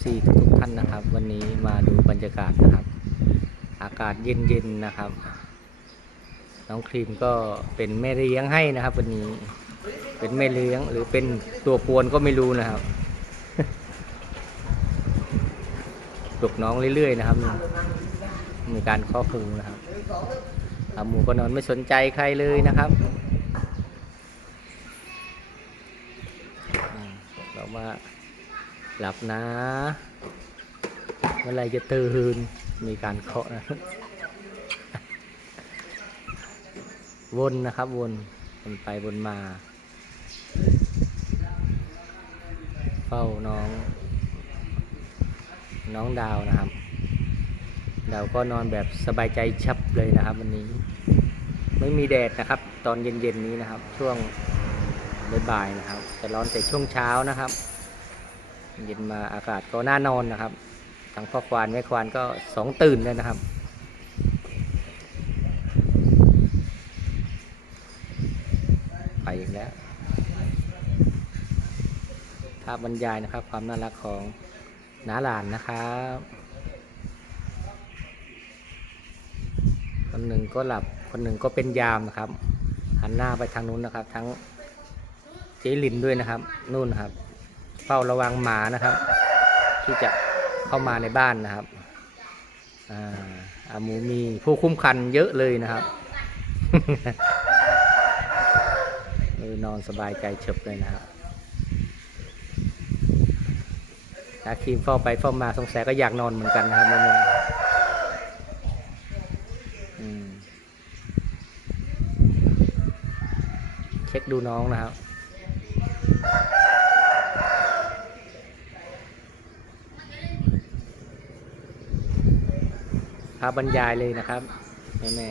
FC ทุกทุกท่านนะครับ วันนี้มาดูบรรยากาศนะครับ อากาศเย็นๆนะครับ น้องครีมก็เป็นแม่เลี้ยงให้นะครับ วันนี้เป็นแม่เลี้ยงหรือเป็นตัวปวนก็ไม่รู้นะครับปลุกน้องเรื่อยๆนะครับ มีการเคาะหูนะครับอาหมูก็นอนไม่สนใจใครเลยนะครับเรามา หลับนะเมื่อไรจะตื่นมีการเคาะนะวนนะครับวนวนไปวนมา เฝ้าน้อง น้องดาวนะครับ ดาวก็นอนแบบสบายใจชับเลยนะครับ วันนี้ ไม่มีแดดนะครับ ตอนเย็นๆนี้นะครับ ช่วงบ่ายๆนะครับ จะร้อนแต่ช่วงเช้านะครับ เย็นมาอากาศก็น่านอนนะครับทั้งพ่อควานแม่ควานก็สองตื่นเลยนะครับไปอีกแล้วภาพบรรยายนะครับ ความน่ารักของน้าหลานนะครับคนหนึ่งก็หลับคนหนึ่งก็เป็นยามนะครับ หันหน้าไปทางนู้นนะครับ ทั้งเจลินด้วยนะครับ นู่นนะครับ ฝ้าระวังหมานะครับ ที่จะเข้ามาในบ้านนะครับอ่าหมูมีผู้คุ้มคันเยอะเลยนะครับเออนอนสบายใจเฉบเลยนะครับตาครีมเฝ้าไปเฝ้ามาสงสัยก็อยากนอนเหมือนกันนะครับแม่ๆอืมเช็คดูน้องนะครับ พาบรรยายเลยนะครับแม่แม่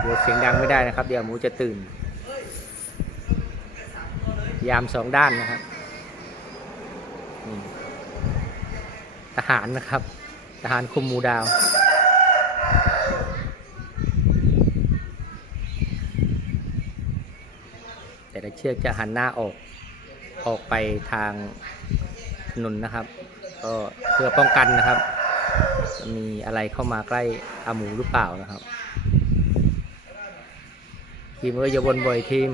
เดี๋ยวเสียงดังไม่ได้นะครับ เดี๋ยวหมูจะตื่น ยามสองด้านนะครับทหารนะครับ ทหารคุมหมูดาวแต่ละเชือกจะหันหน้าออกออกไปทางถนนนะครับ ก็เพื่อป้องกันนะครับ จะมีอะไรเข้ามาใกล้อาหมูหรือเปล่านะครับ ทีมก็อย่าวนบ่อยทีม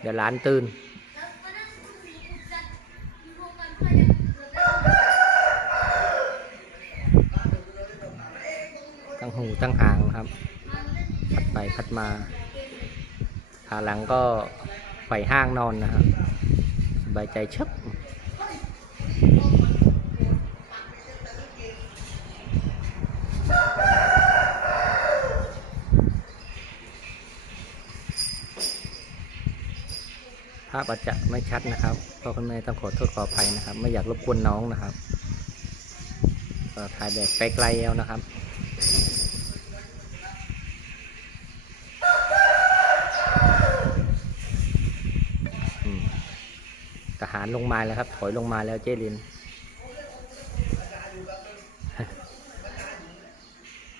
เดี๋ยวหลานตื่นตั้งหูตั้งหางครับ พัดไปพัดมาขาหลังก็ไขว่ห้างนอนนะครับสบายใจเชับาพอาจจะไม่ชัดนะครับพ่อคุณแม่ต้องขอโทษขออภัยนะครับ ไม่อยากรบกวนน้องนะครับถ่ายแบบไกลๆแล้วนะครับทหารลงมาแล้วครับ ถอยลงมาแล้วเจลิน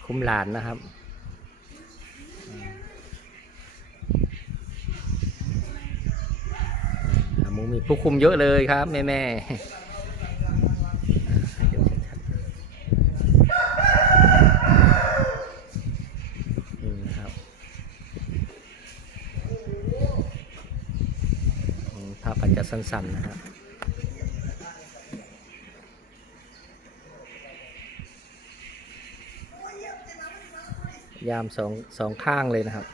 คุ้มหลานนะครับอืม มูมีผู้คุมเยอะเลยครับ แม่แม่นี่นะครับอืมภาพอาจจะสั้นๆนะครับยามสองสองข้างเลยนะครับ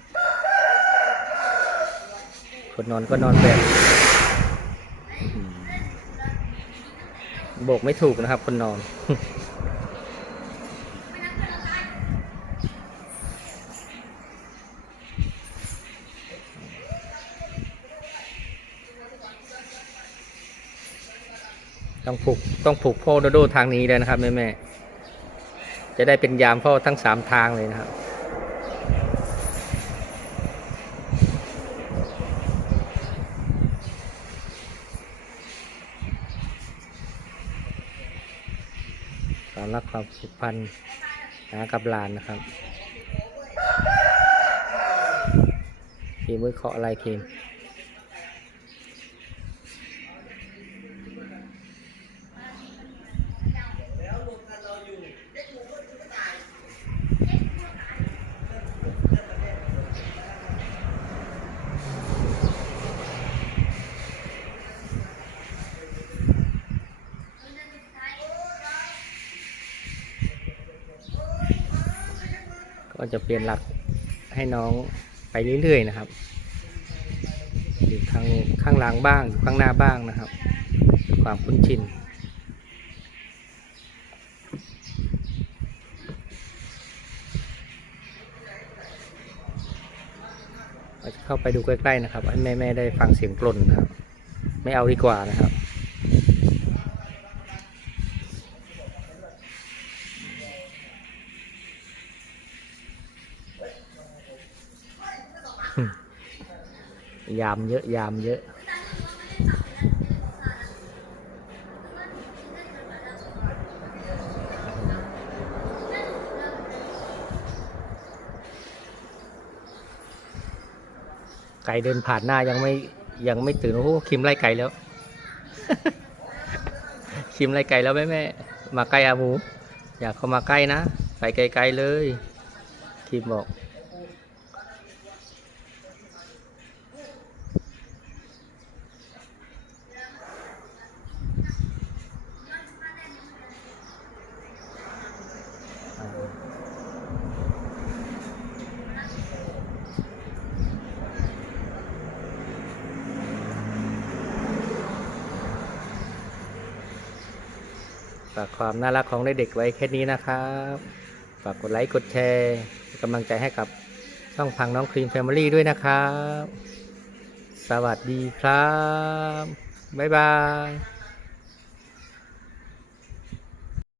คนนอนก็นอนแบบอื้อหือ โบกไม่ถูกนะครับ คนนอน ต้องผูกต้องผูกพ่อโดโดทางนี้เลยนะครับแม่แม่จะได้เป็นยามพ่อทั้งสามทางเลยนะครับ ความรักความสุขพันนะกับหลานนะครับทีมือเคาะอะไรทีม ก็จะเปลี่ยนหลักให้น้องไปเรื่อยๆนะครับอยู่ข้างข้างหลังบ้างอยู่ข้างหน้าบ้างนะครับ ความคุ้นชินเราจะเข้าไปดูใกล้ๆนะครับให้แม่ๆได้ฟังเสียงกลนนะครับ ไม่เอาดีกว่านะครับ ยามเยอะยามเยอะ ไก่เดินผ่านหน้ายังไม่ยังไม่ตื่น โอ้โหคิมไล่ไก่แล้ว คิมไล่ไก่แล้วแม่แม่มาใกล้อาหมู อยากเข้ามาใกล้นะ ไปไกลๆเลย คิมบอก ฝากความน่ารักของเด็กๆไว้แค่นี้นะครับ ฝากกดไลค์กดแชร์กำลังใจให้กับช่องพังน้องครีมแฟมิลี่ด้วยนะครับ สวัสดีครับ บ๊ายบาย